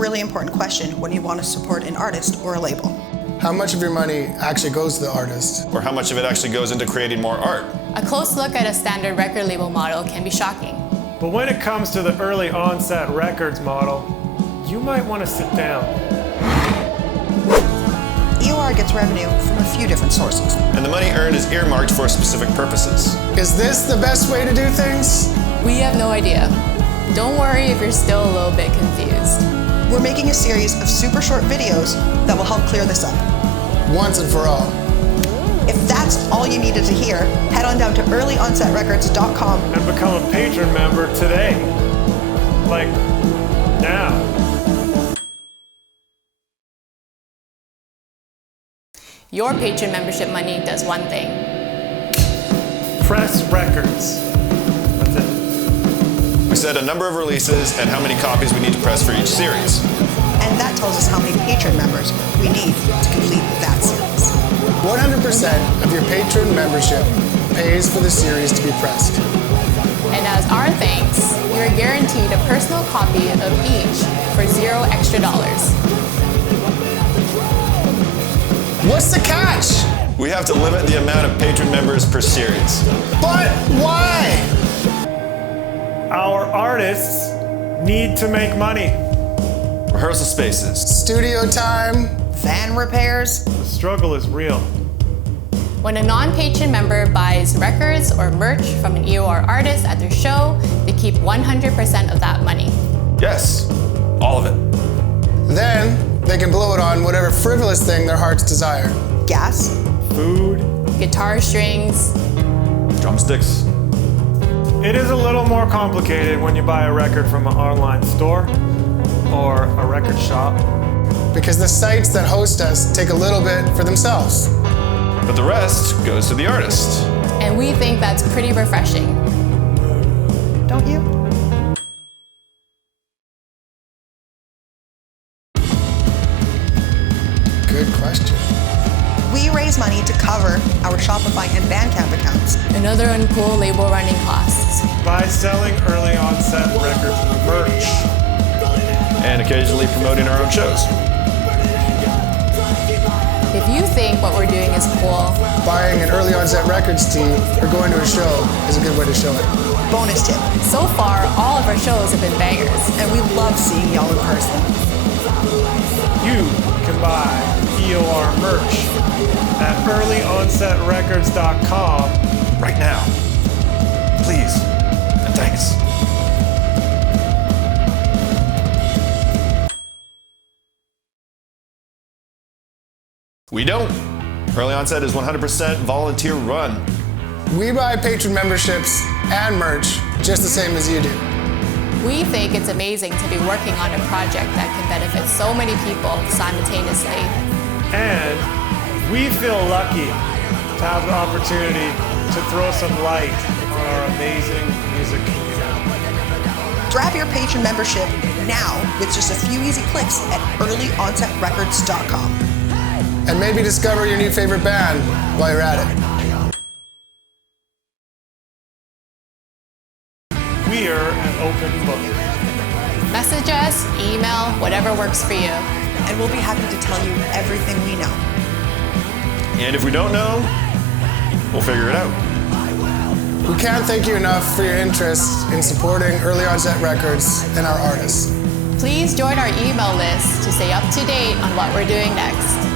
really important question when you want to support an artist or a label. How much of your money actually goes to the artist? Or how much of it actually goes into creating more art? A close look at a standard record label model can be shocking. But when it comes to the early onset records model, you might want to sit down. EOR gets revenue from a few different sources. And the money earned is earmarked for specific purposes. Is this the best way to do things? We have no idea. Don't worry if you're still a little bit confused. We're making a series of super short videos that will help clear this up. Once and for all. If that's all you needed to hear, head on down to earlyonsetrecords.com And become a patron member today. Like, now. Your patron membership money does one thing. Press records. That's it. We set a number of releases and how many copies we need to press for each series. and that tells us how many patron members we need to complete that series. 100% of your patron membership pays for the series to be pressed. And as our thanks, you're guaranteed a personal copy of each for $0 extra. What's the catch? We have to limit the amount of patron members per series. But why? Our artists need to make money. Rehearsal spaces. Studio time. Van repairs. The struggle is real. When a non-patron member buys records or merch from an EOR artist at their show, they keep 100% of that money. Yes, all of it. Then they can blow it on whatever frivolous thing their hearts desire. Gas. Food. Guitar strings. Drumsticks. It is a little more complicated when you buy a record from an online store or a record shop. Because the sites that host us take a little bit for themselves. But the rest goes to the artist. And we think that's pretty refreshing. Don't you? Good question. We raise money to cover our Shopify and Bandcamp accounts. Another uncool label running costs. By selling early onset records merch. And occasionally promoting our own shows. If you think what we're doing is cool, Buying an early onset records tee or going to a show is a good way to show it. Bonus tip. so far all of our shows have been bangers. And we love seeing y'all in person. You can buy EOR merch at earlyonsetrecords.com Right now. Please. And thanks. We don't. Early Onset is 100% volunteer run. We buy patron memberships and merch just the same as you do. We think it's amazing to be working on a project that can benefit so many people simultaneously. And we feel lucky to have the opportunity to throw some light on our amazing music community. Grab your patron membership now with just a few easy clicks at earlyonsetrecords.com. And maybe discover your new favorite band while you're at it. We are an open book. Message us, email, whatever works for you. And we'll be happy to tell you everything we know. And if we don't know, we'll figure it out. We can't thank you enough for your interest in supporting Early Onset Records and our artists. Please join our email list to stay up to date on what we're doing next.